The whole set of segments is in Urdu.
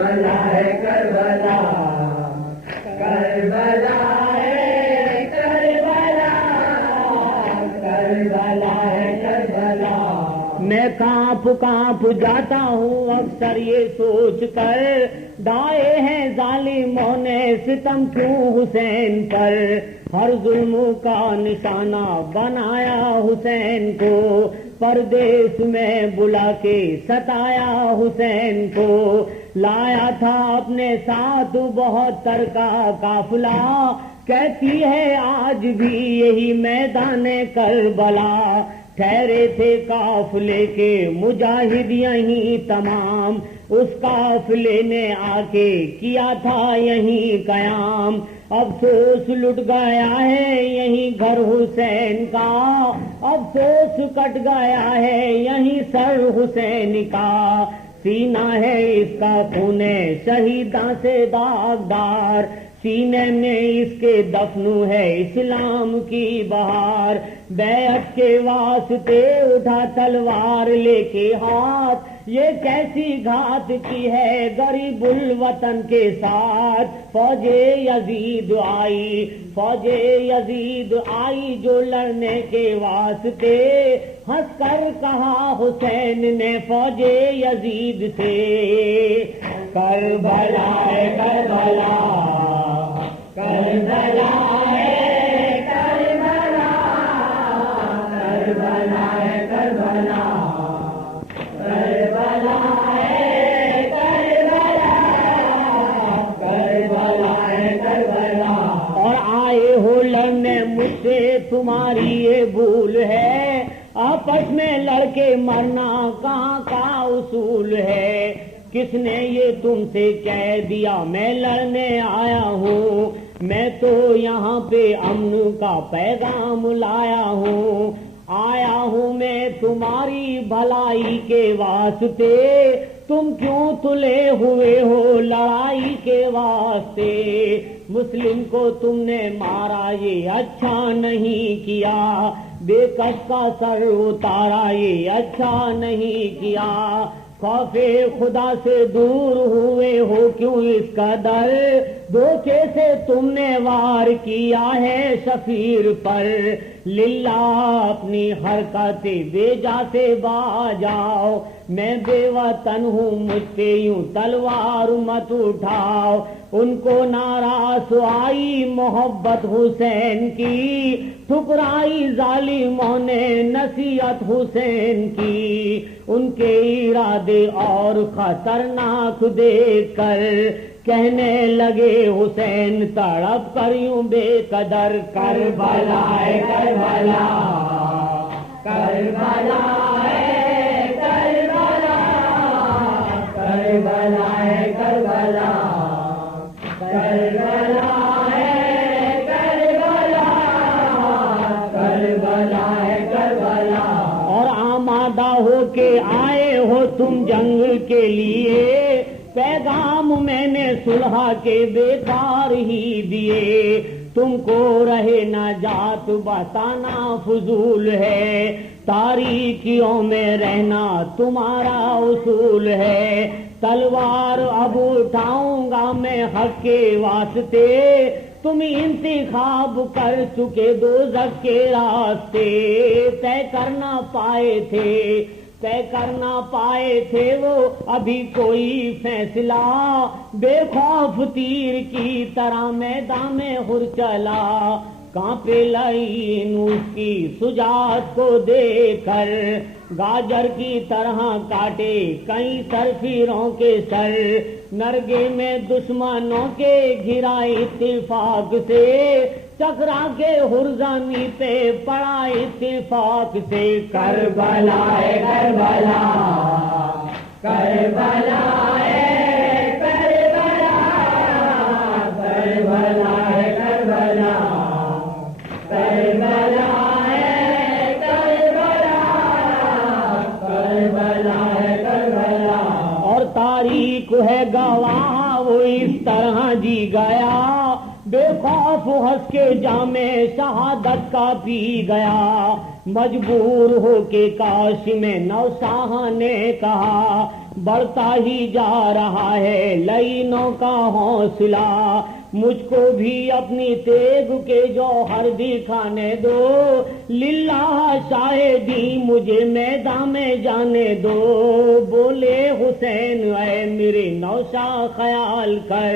کربلا ہے کربلا، کربلا ہے کربلا، کربلا ہے کربلا۔ میں کانپ کانپ جاتا ہوں اکثر یہ سوچ کر، ڈائے ہیں ظالموں نے ستم کیوں حسین پر، ہر ظلم کا نشانہ بنایا حسین کو، پردیس میں بلا کے ستایا حسین کو، لایا تھا اپنے ساتھ بہت تر کا قافلہ، کہتی ہے آج بھی یہی میدان کربلا، ٹھہرے تھے قافلے کے مجاہد یہیں تمام، اس قافلے نے آ کے کیا تھا یہیں قیام، افسوس لٹ گیا ہے یہیں گھر حسین کا، افسوس کٹ گیا ہے یہیں سر حسین کا، سینہ ہے اس کا خون شہیداں سے داغدار، سینے میں اس کے دفن ہے اسلام کی بہار، بیعت کے واسطے اٹھا تلوار لے کے ہاتھ، یہ کیسی گھات کی ہے غریب الوطن کے ساتھ، فوج یزید آئی، فوج یزید آئی جو لڑنے کے واسطے، ہنس کر کہا حسین نے فوج یزید سے، کربلا ہے کربلا، کربلا ہے کربلا، کربلا ہے کربلا، کربلا ہے کربلا، کربلا ہے کربلا۔ اور آئے ہو لڑنے مجھ سے تمہاری یہ بھول ہے، آپس میں لڑ کے مرنا کہاں کا اصول ہے، کس نے یہ تم سے کہہ دیا میں لڑنے آیا ہوں، میں تو یہاں پہ امن کا پیغام لایا ہوں، آیا ہوں میں تمہاری بھلائی کے واسطے، تم کیوں تلے ہوئے ہو لڑائی کے واسطے، مسلم کو تم نے مارا یہ اچھا نہیں کیا، بے کس کا سر اتارا یہ اچھا نہیں کیا، خوف خدا سے دور ہوئے ہو کیوں اس قدر، دھوکے سے تم نے وار کیا ہے شفیر پر، للہ اپنی حرکت بے جا سے باجاؤ، میں بے وطن ہوں مجھ پہ یوں تلوار مت اٹھاؤ، ان کو ناراض آئی محبت حسین کی، ٹھکرائی ظالموں نے نصیحت حسین کی، ان کے ارادے اور خطرناک دیکھ کر کہنے لگے حسین تڑپ کر یوں بے قدر، کربلا ہے کربلا، کربلا ہے کربلا، کربلا ہے کربلا، کربلا ہے کربلا، کربلا ہے کربلا۔ اور آمادہ ہو کے آئے ہو تم جنگ کے لیے، پیغام میں نے صلح کے بیکار ہی دیے، تم کو رہے نجات بتانا فضول ہے، تاریکیوں میں رہنا تمہارا اصول ہے، تلوار اب اٹھاؤں گا میں حق کے واسطے، تم انتخاب کر چکے دوزخ کے راستے، طے کرنا پائے تھے، طے کرنا پائے تھے وہ ابھی کوئی فیصلہ، بے خوف تیر کی طرح میدان میں ہر چلا، کانپے لعین اس کی شجاعت کو دیکھ کر، گاجر کی طرح کاٹے کئی سرفیروں کے سر، نرگے میں دشمنوں کے گھرا اتفاق سے، چکرا کے ہرزمی پہ پڑا اتفاق سے، کربلا ہے کربلا، کربلا ہے کربلا، کربلا ہے کربلا، کربلا ہے کربلا، کربلا ہے کربلا۔ اور تاریخ ہے گواہ وہ اس طرح جی گیا، بے خوف ہنس کے جام شہادت کا پی گیا، مجبور ہو کے کاش میں نوشاہ نے کہا، بڑھتا ہی جا رہا ہے لعینوں کا حوصلہ، مجھ کو بھی اپنی تیغ کے جوہر دکھانے دو، للہ شاہدی مجھے میدان میں جانے دو۔ بولے حسین اے میرے نوشا خیال کر،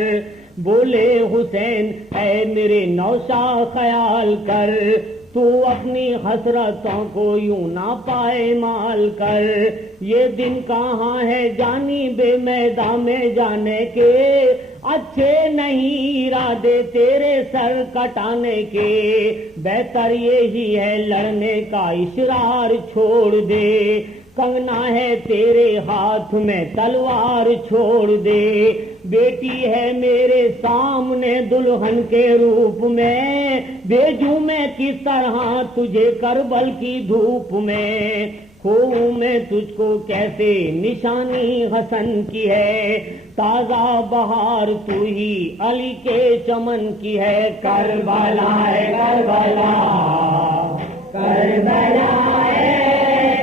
بولے حسین اے میرے نوشا خیال کر، تو اپنی حسرتوں کو یوں نہ پائمال کر، یہ دن کہاں ہے جانی بے میدان میں جانے کے، اچھے نہیں ارادے تیرے سر کٹانے کے، بہتر یہی ہے لڑنے کا اشرار چھوڑ دے، کنگنا ہے تیرے ہاتھ میں تلوار چھوڑ دے، بیٹی ہے میرے سامنے دلہن کے روپ میں، بھیجوں میں کس طرح تجھے کربل کی دھوپ میں، کھوؤں میں تجھ کو کیسے نشانی حسن کی ہے، تازہ بہار تو ہی علی کے چمن کی ہے، کربلا ہے کربلا کربلا ہے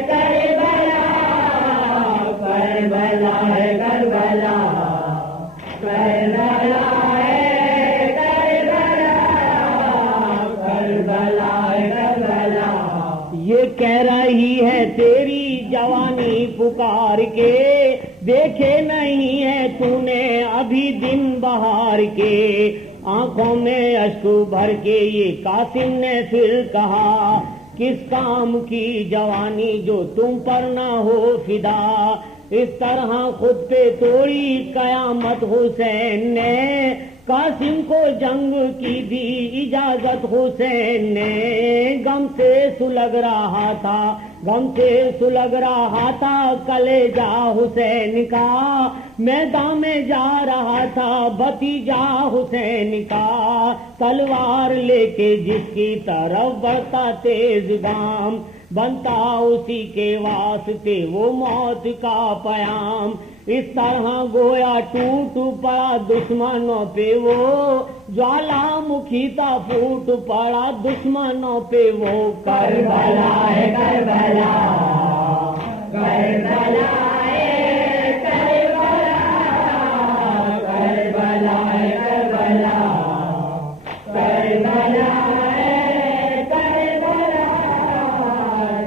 کربلا کربلا ہے کربلا کربلا ہے کربلا کربلا ہے کربلا، یہ کہہ رہی ہے تیری جوانی پکار کے، دیکھے نہیں ہے تو نے ابھی دن بہار کے، آنکھوں میں اشک بھر کے یہ قاسم نے پھر کہا، کس کام کی جوانی جو تم پر نہ ہو فدا، اس طرح خود پہ توڑی قیامت حسین نے، قاسم کو جنگ کی دی اجازت حسین نے، غم سے سلگ رہا تھا غم سے سلگ رہا تھا کلیجہ حسین کا، میدان میں جا رہا تھا بھتیجا حسین کا، تلوار لے کے جس کی طرف بڑھتا تیز گام، بنتا اسی کے واسطے وہ موت کا پیام، اس طرح گویا ٹوٹ پڑا دشمنوں پہ وہ، جوالا مکھی تھا پھوٹ پڑا دشمنوں پہ وہ، کربلا ہے کربلا کربلا ہے کربلا کربلا ہے کربلا کربلا ہے کربلا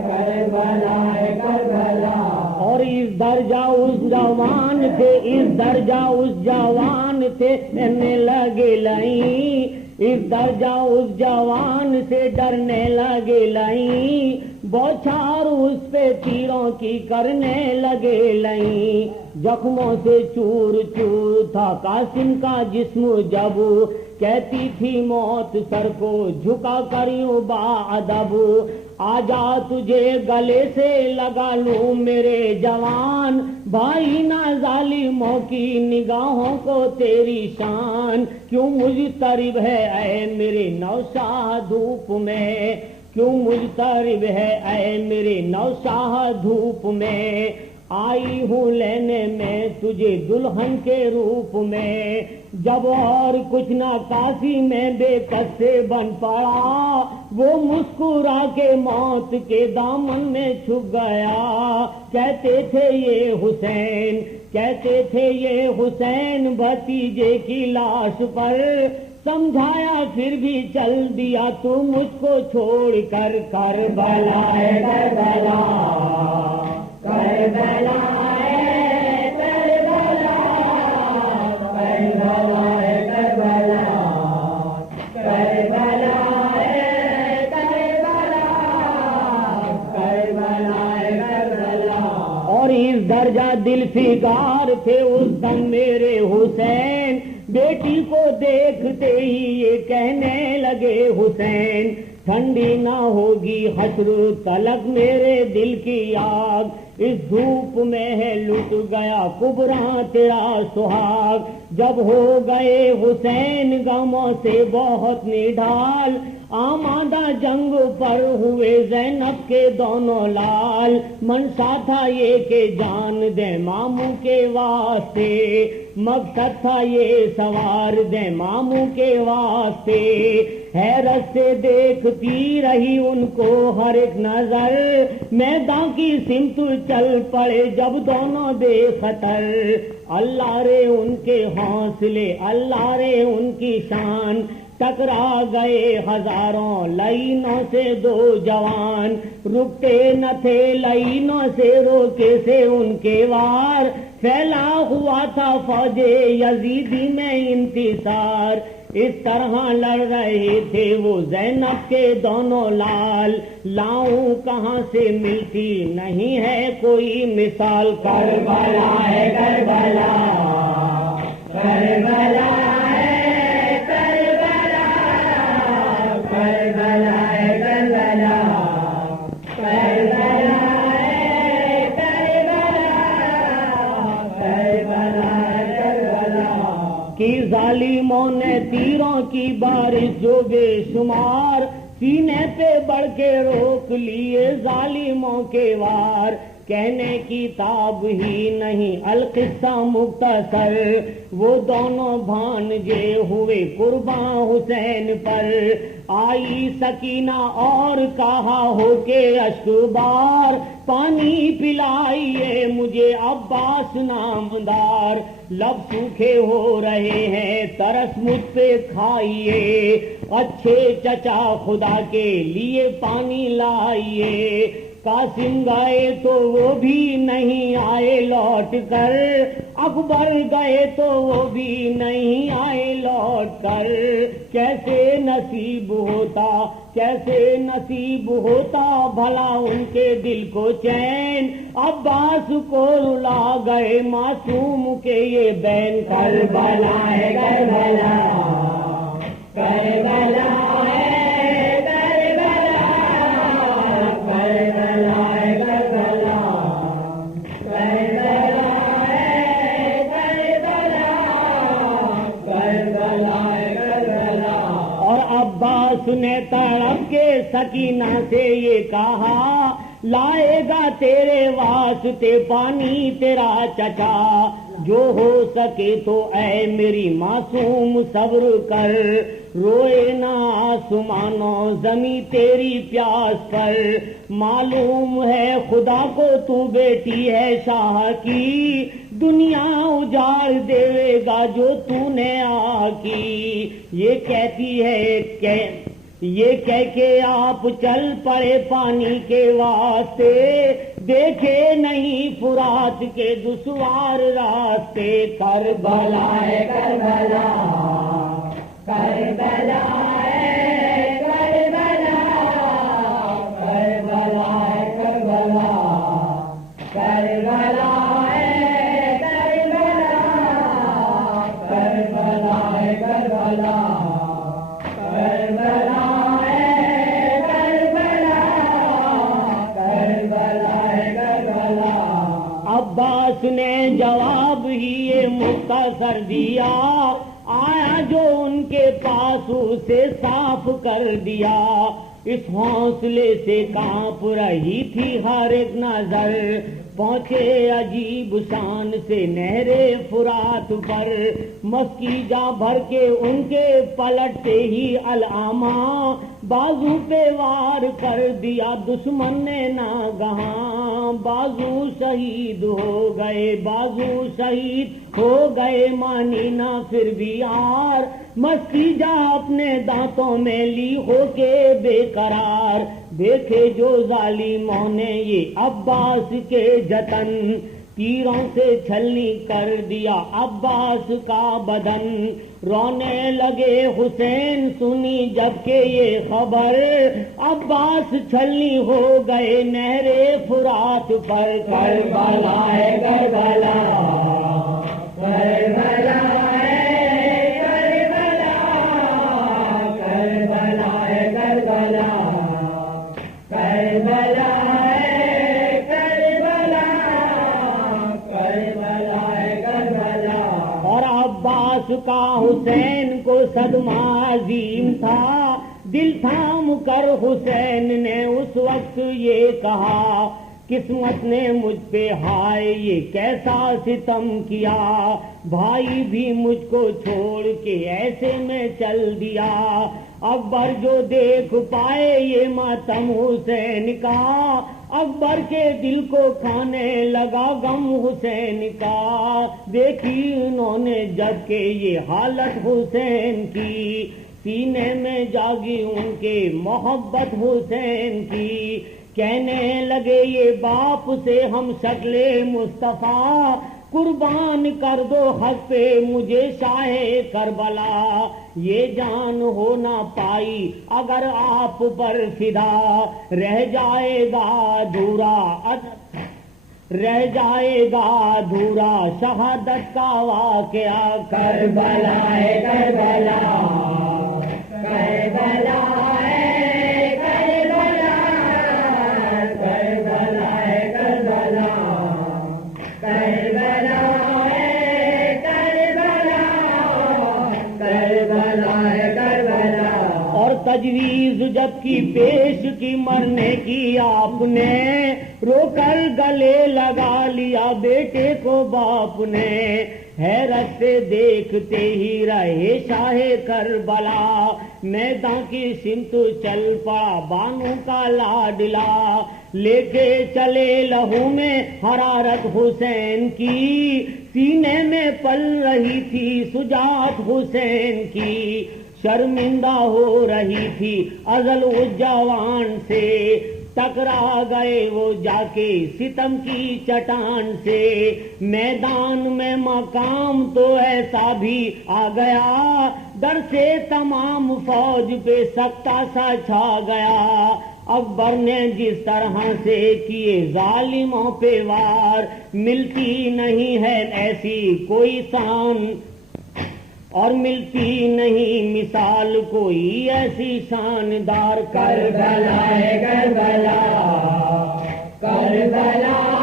کربلا ہے کربلا، اور اس درجہ اس جوان تھے اس درجہ اس جوان تھے ڈرنے لگے لائیں، اس درجہ اس جوان سے ڈرنے لگے لائیں، بوچھار اس پہ تیروں کی کرنے لگے لائیں، زخموں سے چور چور تھا قاسم کا جسم جب، کہتی تھی موت سر کو جھکا کر یوں باادب، آجا تجھے گلے سے لگا لوں میرے جوان، بھائی نہ ظالموں کی نگاہوں کو تیری شان، کیوں مضطرب ہے اے میرے نوشاہ دھوپ میں، کیوں مضطرب ہے اے میرے نوشاہ دھوپ میں، آئی ہوں لینے میں تجھے دلہن کے روپ میں، جب اور کچھ نہ کافی میں بے کس سے بن پڑا، وہ مسکرا کے موت کے دامن میں چھپ گیا، کہتے تھے یہ حسین کہتے تھے یہ حسین بھتیجے کی لاش پر، سمجھایا پھر بھی چل دیا تو مجھ کو چھوڑ کر، کربلا ہے کربلا کربلا ہے کربلا کربلا ہے کربلا کربلا ہے کربلا کربلا ہے کربلا، اور اس درجہ دل فگار تھے اس دم میرے حسین، بیٹی کو دیکھتے ہی یہ کہنے لگے حسین، ٹھنڈی نہ ہوگی حشر تلک میرے دل کی آگ، اس دھوپ میں ہے لٹ گیا کبرا تیرا سہاگ، جب ہو گئے حسین غموں سے بہت نڈھال، آمادہ جنگ پر ہوئے زینب کے دونوں لال، منشا تھا یہ کہ جان دے ماموں کے واسطے، مقصد تھا یہ سوار دے ماموں کے واسطے، حیرت سے دیکھتی رہی ان کو ہر ایک نظر، میدان کی سمت چل پڑے جب دونوں بے خطر، اللہ رے ان کے حوصلے، اللہ رے ان کی شان، ٹکرا گئے ہزاروں لائنوں سے دو جوان، رکتے نہ تھے لائنوں سے روکے سے ان کے وار، پھیلا ہوا تھا فوج یزیدی میں انتصار، اس طرح لڑ رہے تھے وہ زینب کے دونوں لال، لاؤں کہاں سے ملتی نہیں ہے کوئی مثال، کربلا ہے کربلا، کربلا ہے کربلا، کربلا ہے کربلا، کربلا ہے کربلا، کربلا ہے کربلا، کی ظالموں نے تیروں کی بارش جو بے شمار، سینے پہ بڑھ کے روک لیے ظالموں کے وار، کہنے کی تاب ہی نہیں القصہ مختصر، وہ دونوں بھانجے ہوئے قرباں حسین پر، آئی سکینہ اور کہا ہو کے اشک بار، پانی پلائیے مجھے عباس نامدار، لب سوکھے ہو رہے ہیں ترس مجھ پہ کھائیے، اچھے چچا خدا کے لیے پانی لائیے، قاسم گئے تو وہ بھی نہیں آئے لوٹ کر، اکبر گئے تو وہ بھی نہیں آئے لوٹ کر، کیسے نصیب ہوتا کیسے نصیب ہوتا بھلا ان کے دل کو چین، عباس کو رلا گئے معصوم کے یہ بین، کربلا ہے کربلا، کربلا ہے عباس نے تڑپ کے سکینہ سے یہ کہا، لائے گا تیرے واسطے پانی تیرا چچا، جو ہو سکے تو اے میری معصوم صبر کر، روئے نہ آسمانوں زمیں تیری پیاس پر، معلوم ہے خدا کو تو بیٹی ہے شاہ کی، دنیا اجاڑ دے گا جو تو نے آ کی، یہ کہتی ہے کہ یہ کہہ کے آپ چل پڑے پانی کے واسطے، دیکھے نہیں فرات کے دشوار راستے، کربلا ہے کربلا، کربلا ہے کربلا، کربلا ہے کربلا، کربلا ہے کربلا، کربلا ہے کربلا، کربلا عباس نے جواب ہی یہ مختصر دیا، آیا جو ان کے پاس اسے صاف کر دیا، اس حوصلے سے کانپ رہی تھی ہر ایک نظر، پہنچے عجیب شان سے نہر فرات پر، مسکی جا بھر کے ان کے پلٹتے ہی علامہ، بازو پہ وار کر دیا دشمن نے ناگہاں، بازو شہید ہو گئے بازو شہید ہو گئے، مانی نہ پھر بھی یار، مسکی جا اپنے دانتوں میں لی ہو کے بے قرار، دیکھے جو ظالموں نے یہ عباس کے جتن، تیروں سے چھلنی کر دیا عباس کا بدن، رونے لگے حسین سنی جب کہ یہ خبر، عباس چھلنی ہو گئے نہر فرات پر، کربلا ہے کربلا، کربلا ہے کربلا، کربلا ہے کربلا، کربلا ہے کربلا، کربلا ہے کربلا، اور عباس کا حسین کو صدمہ عظیم تھا، دل تھام کر حسین نے اس وقت یہ کہا، قسمت نے مجھ پہ ہائے یہ کیسا ستم کیا، بھائی بھی مجھ کو چھوڑ کے ایسے میں چل دیا۔ اکبر جو دیکھ پائے یہ ماتم حسین کا، اکبر کے دل کو کھانے لگا غم حسین کا۔ دیکھی انہوں نے جب کہ یہ حالت حسین کی، سینے میں جاگی ان کے محبت حسین کی۔ کہنے لگے یہ باپ سے ہم شکل مصطفیٰ، قربان کر دو حق پہ مجھے شاہ کربلا۔ یہ جان ہو نہ پائی اگر آپ پر فدا، رہ جائے گا ادھورا شہادت کا واقعہ۔ کربلا ہے کربلا، کربلا ہے کربلا، کربلا ہے کربلا، کربلا ہے کربلا، کربلا ہے کربلا۔ اور تجویز جب کی پیش کی مرنے کی آپ نے، رو کر گلے لگا لیا بیٹے کو باپ نے۔ حیرت سے دیکھتے ہی رہے شاہ کربلا، میدان کی سمت چل پڑا بانو کا لاڈلا۔ لے کے چلے لہو میں حرارت حسین کی، سینے میں پل رہی تھی شجاعت حسین کی۔ شرمندہ ہو رہی تھی ازل اس جوان سے، ٹکرا گئے وہ جا کے ستم کی چٹان سے۔ میدان میں مقام تو ایسا بھی آ گیا، ڈر سے تمام فوج پہ سکتہ سا چھا گیا۔ اکبر نے جس طرح سے کیے ظالموں پہ وار، ملتی نہیں ہے ایسی کوئی شان، اور ملتی نہیں مثال کوئی ایسی شاندار۔ کربلا ہے کربلا، کربلا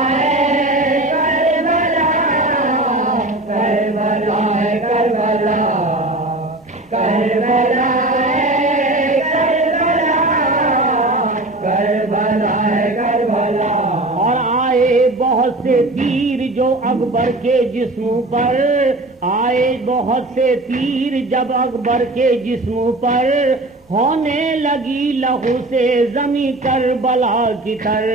ہے کربلا، کربلا ہے کربلا، کربلا ہے کربلا، کربلا ہے کربلا۔ اور آئے بہت سے تیر جو اکبر کے جسم پر، آئے بہت سے تیر جب اکبر کے جسم پر، ہونے لگی لہو سے زمیں کربلا کی تر۔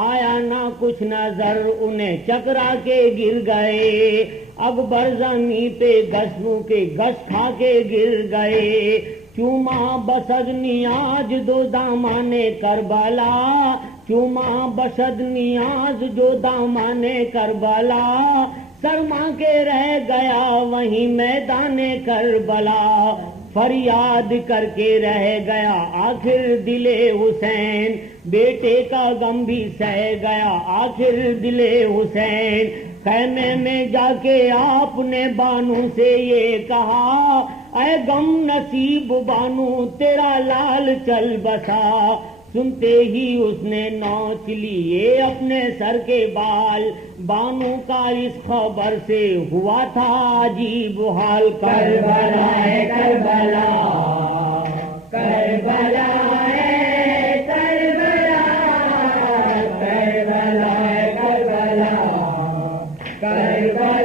آیا نہ کچھ نظر انہیں چکرا کے گر گئے، اکبر زمیں پہ گسوں کے گس کھا کے گر گئے۔ چوما بسد نیاز دو دامان کربلا، چوما بسد نیاز جو دامان کربلا، سرما کے رہ گیا وہیں میدان کربلا۔ فریاد کر کے رہ گیا آخر دل حسین، بیٹے کا غم بھی سہ گیا آخر دل حسین۔ خیمے میں جا کے آپ نے بانو سے یہ کہا، اے غم نصیب بانو تیرا لال چل بسا۔ سنتے ہی اس نے نوچ لیے اپنے سر کے بال، بانو کا اس خبر سے ہوا تھا عجیب حال۔ کربلا ہے کربلا، کربلا ہے کربلا، کربلا ہے کربلا، کربلا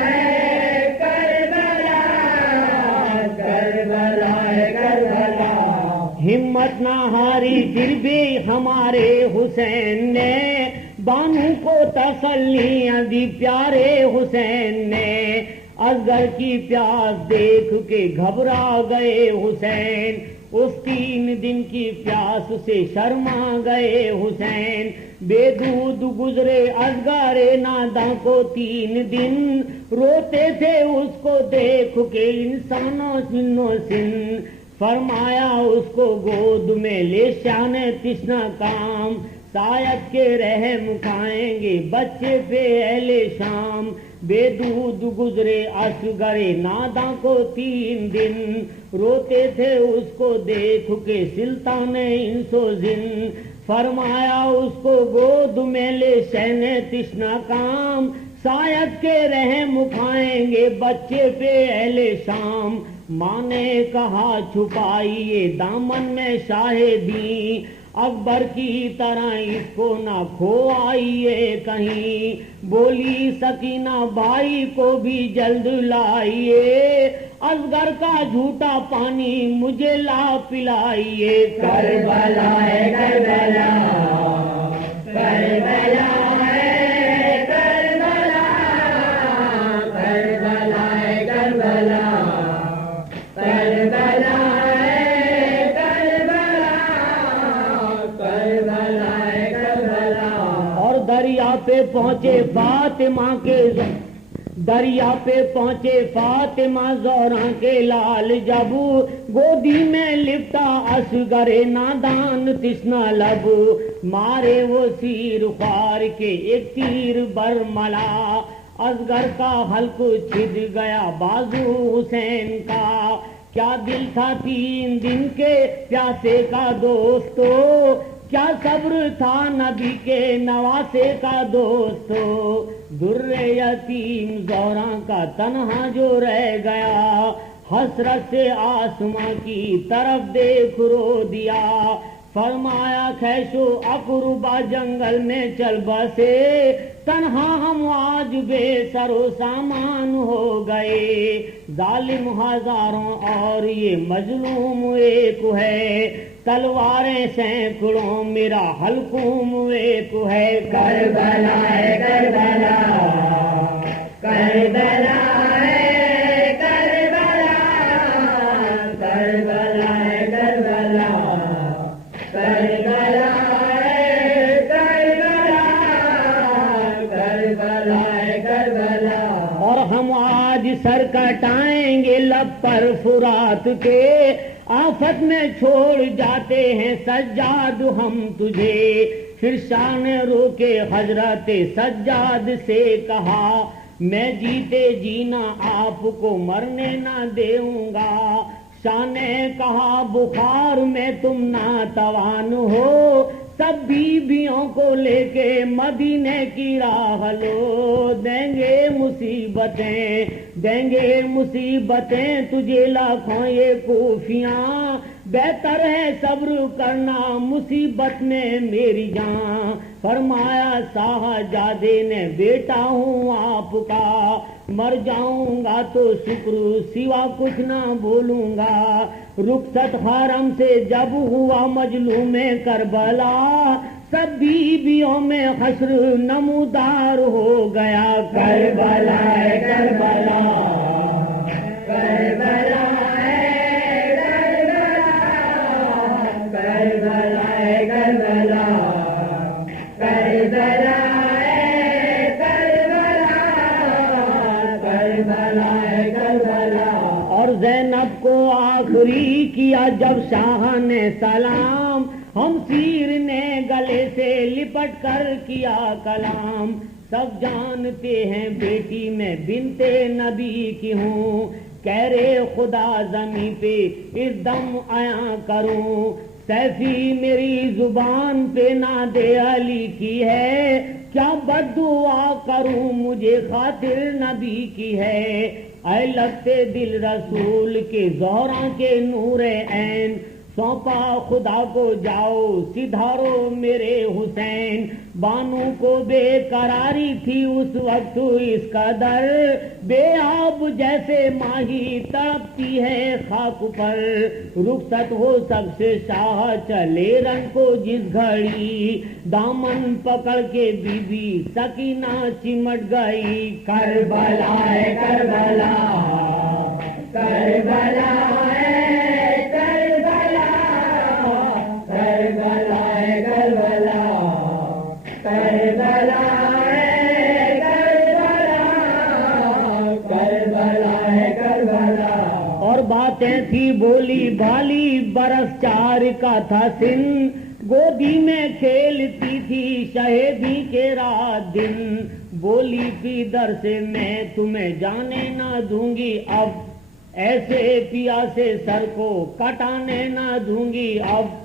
ہے کربلا، کربلا ہے کربلا۔ ہمت نہ ہاری پھر بھی ہمارے حسین نے، بانو کو تسلیاں دی پیارے حسین نے۔ اصغر کی پیاس دیکھ کے گھبرا گئے حسین، اس 3 دن کی پیاس سے شرما گئے حسین۔ بے دودھ گزرے اصغر ناداں کو 3 دن، روتے تھے اس کو دیکھ کے انسانوں سنو سن۔ فرمایا اس کو گود میں لے شان تشنا کام، شاید کے رحم کھائیں گے بچے پہ اہل شام۔ بے دودھ گزرے اصغر ناداں کو 3 دن، روتے تھے اس کو دیکھ کے سلطان انس و جن۔ فرمایا اس کو گود میں لے شان تشنا کام، شاید کے رحم کھائیں گے بچے پہ اہل شام. ماں نے کہا چھپائیے دامن میں شاہدی، اکبر کی طرح اس کو نہ کھو آئیے کہیں. بولی سکینہ بھائی کو بھی جلد لائیے، اصغر کا جھوٹا پانی مجھے لا پلائیے. کربلا ہے کربلا، کربلا ہے کربلا، کربلا ہے کربلا، کربلا ہے کربلا، کربلا ہے کربلا. اور دریا پہ پہنچے فاطمہ کے دریا پہ پہنچے فاطمہ زہرا کے لال، جب گودی میں لپٹا اصغر نادان تشنا لب. مارے وہ سیر خوار کے ایک تیر برملا، اصغر کا حلق چھد گیا بازو حسین کا. کیا دل تھا 3 دن کے پیاسے کا دوستو، کیا صبر تھا نبی کے نواسے کا دوستو. در یتیم زہرا کا تنہا جو رہ گیا، حسرت سے آسماں کی طرف دیکھ رو دیا. فرمایا خیش و اقربا جنگل میں چل بسے، تنہا ہم آج بے سر و سامان ہو گئے. ظالم ہزاروں اور یہ مظلوم ایک ہے، تلواریں سینکڑوں میرا حلقوم ایک ہے. کربلا ہے کربلا، کربلا ہے کربلا، کربلا ہے کربلا، کربلا ہے کربلا، کربلا ہے کربلا. اور ہم آج سر کٹائیں گے لب پر فرات کے، آفت میں چھوڑ جاتے ہیں سجاد ہم تجھے. پھر شاہ نے رو کے حضرت سجاد سے کہا، میں جیتے جینا آپ کو مرنے نہ دوں گا. شاہ نے کہا بخار میں تم ناتوان ہو، سب بیویوں کو لے کے مدینے کی راہ لو. دیں گے مصیبتیں دیں گے مصیبتیں تجھے لاکھوں یہ کوفیاں، بہتر ہے صبر کرنا مصیبت میں میری جان. فرمایا شاہزادے نے بیٹا ہوں آپ کا، مر جاؤں گا تو شکر سوا کچھ نہ بولوں گا. رخصت حرم سے جب ہوا مجلوم کربلا، سب بیویوں میں حشر نمودار ہو گیا. کربلا ہے کربلا، کربلا ہے کربلا، کربلا ہے کربلا، کربلا ہے کربلا، کربلا ہے کربلا. اور زینب کو آخری کیا جب شاہ نے سلام، ہم سیر نے گلے سے لپٹ کر کیا کلام. سب جانتے ہیں بیٹی میں بنتے نبی کی ہوں، کہہ رے خدا زمیں پہ اس دم آیا کروں. سیفی میری زبان پہ ناد علی کی ہے، کیا بد دعا کروں مجھے خاطر نبی کی ہے. اے لگتے دل رسول کے زہرا کے نور عین، سونپا خدا کو جاؤ سدھارو میرے حسین. بانو کو بے قراری تھی اس وقت اس قدر، بے آب جیسے ماہی تڑپتی ہے خاک پر. رخصت ہو سب سے شاہ چلے رن کو جس گھڑی، دامن پکڑ کے بی بی سکینہ چمٹ گئی. کربلا ہے کربلا، کربلا ہے کربلا، کربلا ہے کربلا، کربلا ہے کربلا، کربلا ہے کربلا. اور باتیں تھی بولی بالی برس 4 کا تھا سن، گودی میں کھیلتی تھی شہیدی کے رات دن. بولی پی در سے میں تمہیں جانے نہ دوں گی اب، ایسے پیا سے سر کو کٹانے نہ دوں گی اب.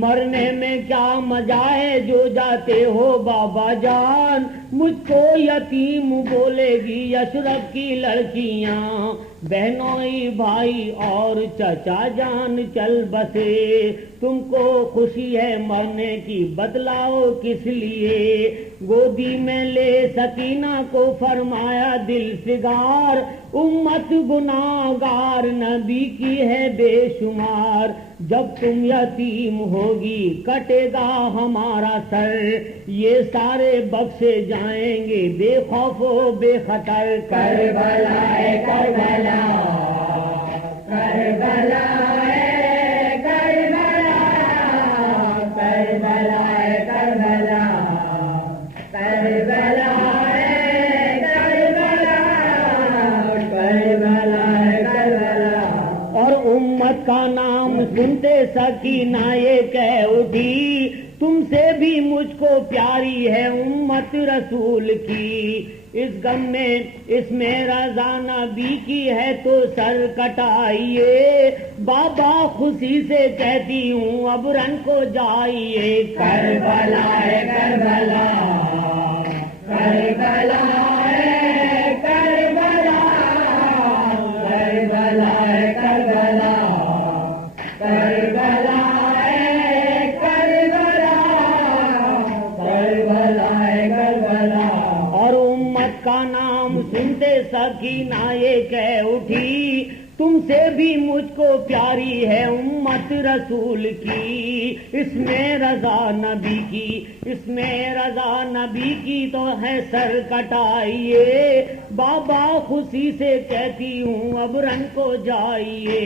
مرنے میں کیا مزہ ہے جو جاتے ہو بابا جان، مجھ کو یتیم بولے گی اشرف کی لڑکیاں، بہنوئی بھائی اور چچا جان چل بسے، تم کو خوشی ہے مرنے کی بتلاؤ کس لیے، گودی میں لے سکینہ کو فرمایا دل فگار، امت گناہگار نبی کی ہے بے شمار، جب تم یتیم ہوگی کٹے گا ہمارا سر، یہ سارے بخشے جائیں گے بے خوف و بے خطر، کربلا ہے کربلا کربلا ہے کربلا کربلا ہے کربلا کربلا ہے کربلا کربلا ہے کربلا۔ اور امت کا نام سنتے سکینہ یہ کہہ اٹھی، تم سے بھی مجھ کو پیاری ہے امت رسول کی، اس غم میں اس میں رضا نبی کی ہے تو سر کٹائیے، بابا خوشی سے کہتی ہوں اب رن کو جائیے، کربلا ہے کربلا کربلا ہے کربلا کربلا ہے کربلا کربلا ہے کربلا کربلا ہے کربلا۔ اور امت کا نام سنتے سکینہ یہ کہہ اٹھی، تم سے بھی مجھ کو پیاری ہے امت رسول کی، اس میں رضا نبی کی اس میں رضا نبی کی تو ہے سر کٹائیے، بابا خوشی سے کہتی ہوں اب رن کو جائیے،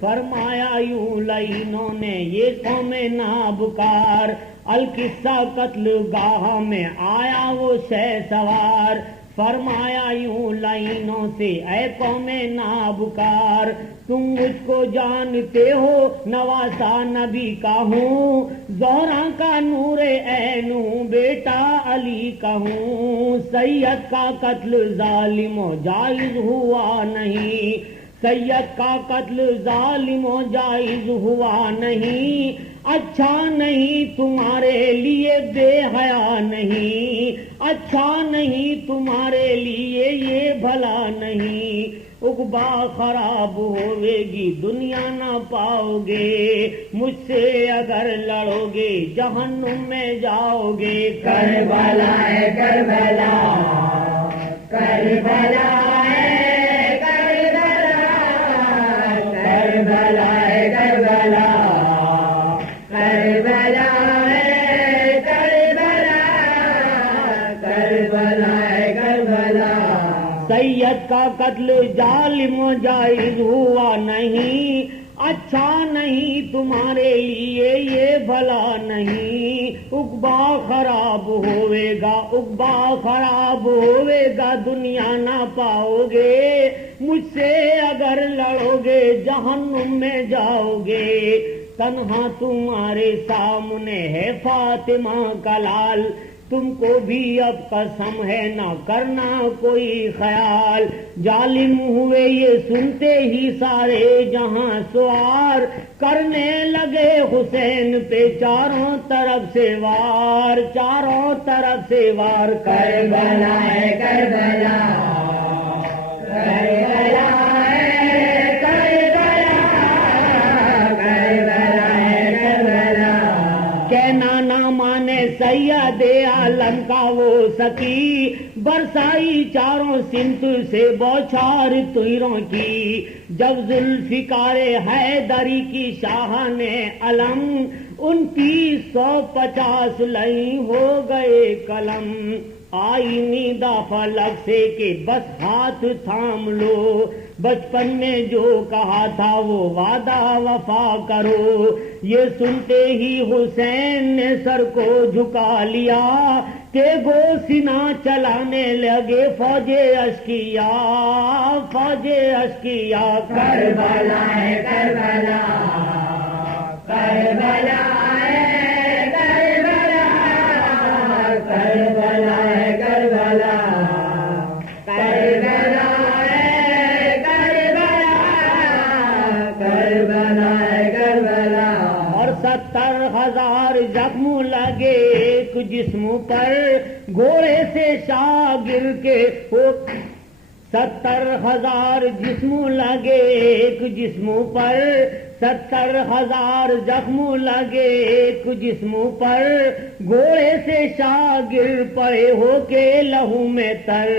فرمایا یوں لعینوں نے یہ قوم نابکار، القصہ قتل گاہ میں آیا وہ شہ سوار، فرمایا یوں لعینوں سے اے قوم نابکار، تم مجھ کو جانتے ہو نواسا نبی کا ہوں، زہرا کا نور عین ہوں بیٹا علی کا ہوں، سید کا قتل ظالم و جائز ہوا نہیں، سید کا قتل ظالم و جائز ہوا نہیں، اچھا نہیں تمہارے لیے بے حیا نہیں، اچھا نہیں تمہارے لیے یہ بھلا نہیں، عقبہ خراب ہوے گی دنیا نہ پاؤ گے، مجھ سے اگر لڑو گے جہنم میں جاؤ گے، کربلا ہے کربلا کربلا ہے کربلا کربلا ہے کربلا کربلا ہے کربلا کربلا ہے کربلا۔ سید کا قتل ظالم و جائز ہوا نہیں، اچھا نہیں تمہارے لیے یہ بھلا نہیں، عقبہ خراب ہوئے گا عقبہ خراب ہوئے گا دنیا نہ پاؤ گے، مجھ سے اگر لڑو گے جہنم میں جاؤ گے، تنہا تمہارے سامنے ہے فاطمہ کا لال، تم کو بھی اب قسم ہے نہ کرنا کوئی خیال، ظالم ہوئے یہ سنتے ہی سارے جہاں سوار، کرنے لگے حسین پہ چاروں طرف سے وار، چاروں طرف سے وار، کربلا ہے کربلا کربلا ہے کربلا کربلا ہے کربلا، کہنا نہ مانے سید عالم کا وہ سکی، برسائی چاروں سمت سے بوچھار تیروں کی، جب ذوالفقار حیدری کی شاہان علم، 2950 لئی ہو گئے قلم، آئی نیدا فلک سے کہ بس ہاتھ تھام لو، بچپن میں جو کہا تھا وہ وعدہ وفا کرو، یہ سنتے ہی حسین نے سر کو جھکا لیا، تیگو سینہ چلانے لگے فوج اشکیا فوج اشکیا، کربلا ہے کربلا کربلا ہے کربلا کربلا ہے کربلا کربلا ہے کربلا کربلا ہے کربلا، اور 70,000 زخم لگے ایک جسم پر، گھوڑے سے شاگر کے ہو 70,000 جسم لگے ایک جسم پر 70,000 زخم لگے ایک جسم پر گھوڑے سے شاگر پڑے ہو کے لہو میں تر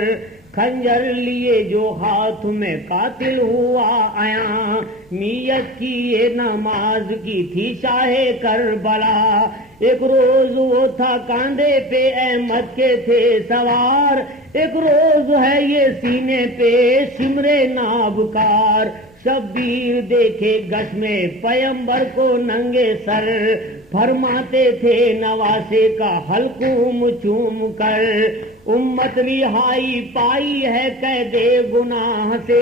خنجر لیے جو ہاتھ میں قاتل ہوا آیا نیت کی یہ نماز کی تھی شاہ کربلا ایک روز وہ تھا کاندھے پہ احمد کے تھے سوار ایک روز ہے یہ سینے پہ سمرے نابکار شبیر دیکھے گش میں پیمبر کو ننگے سر فرماتے تھے نواسے کا حلقوم چوم کر امت رہائی پائی ہے قید گناہ سے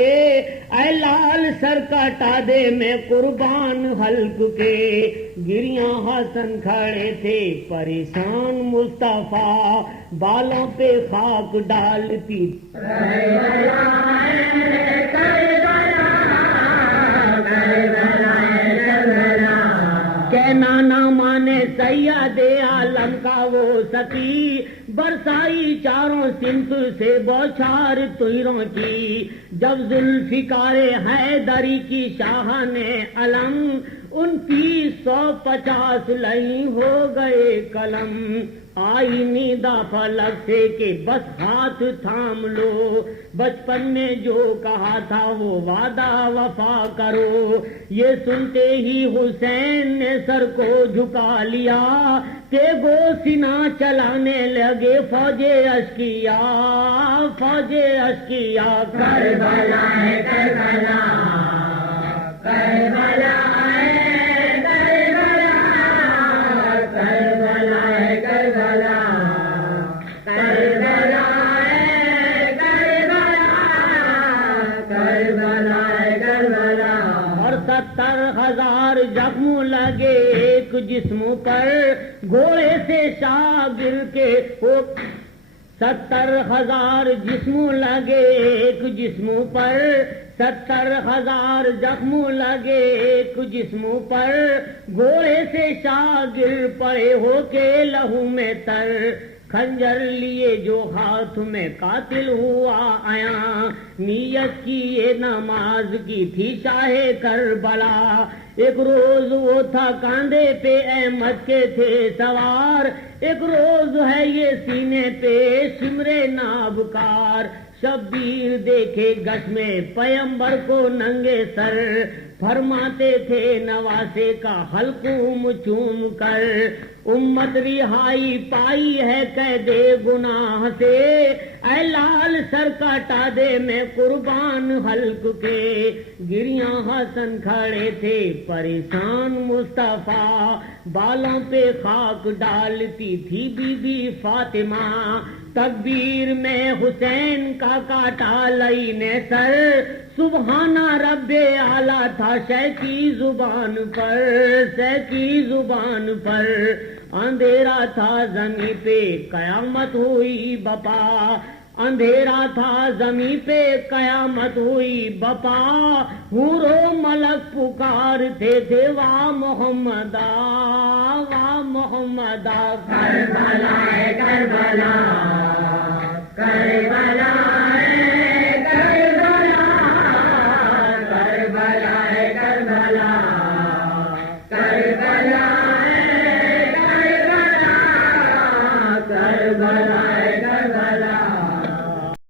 اے لال سر کاٹا دے میں قربان حلق کے گریاں حسن کھڑے تھے پریشان مصطفیٰ بالوں پہ خاک ڈالتی کہنا نہ مانے سید عالم کا وہ ستی برسائی چاروں سمت سے بوچھار طیروں کی جب ذوالفقار حیدری کی شاہان علم 2950 لئی ہو گئے قلم آئی نیدا فلک سے کہ بس ہاتھ تھام لو بچپن میں جو کہا تھا وہ وعدہ وفا کرو یہ سنتے ہی حسین نے سر کو جھکا لیا کہ گو سینا چلانے لگے فوج اشکیا کربلا ہے کربلا کربلا اور 70,000 زخم لگے ایک جسم پر گھوڑے سے شاگر کے 70,000 جسم لگے ایک جسم پر 70,000 زخم لگے ایک جسم پر گھوڑے سے شاگر پڑے ہو کے لہو میں تر خنجر لیے جو ہاتھ میں قاتل ہوا آیا نیت کی یہ نماز کی تھی شاہ کربلا ایک روز وہ تھا کاندھے پہ احمد کے تھے سوار ایک روز ہے یہ سینے پہ سمرے نابکار شبیر دیکھے گش میں پیمبر کو ننگے سر فرماتے تھے نواسے کا حلقوم چوم کر امت رہائی پائی ہے قید گناہ سے اے لال سر کاٹا دے میں قربان حلق کے گریاں حسن کھڑے تھے پریشان مصطفیٰ بالوں پہ خاک ڈالتی تھی بی بی فاطمہ تکبیر میں حسین کا کاٹا لئی نے سر سبحانہ رب اعلیٰ تھا شے کی زبان پر اندھیرا تھا زمین پہ قیامت ہوئی بپا اندھیرا تھا زمین پہ قیامت ہوئی بپا حورو ملک پکارتے تھے واہ محمدا کربلا ہے کربلا کربلا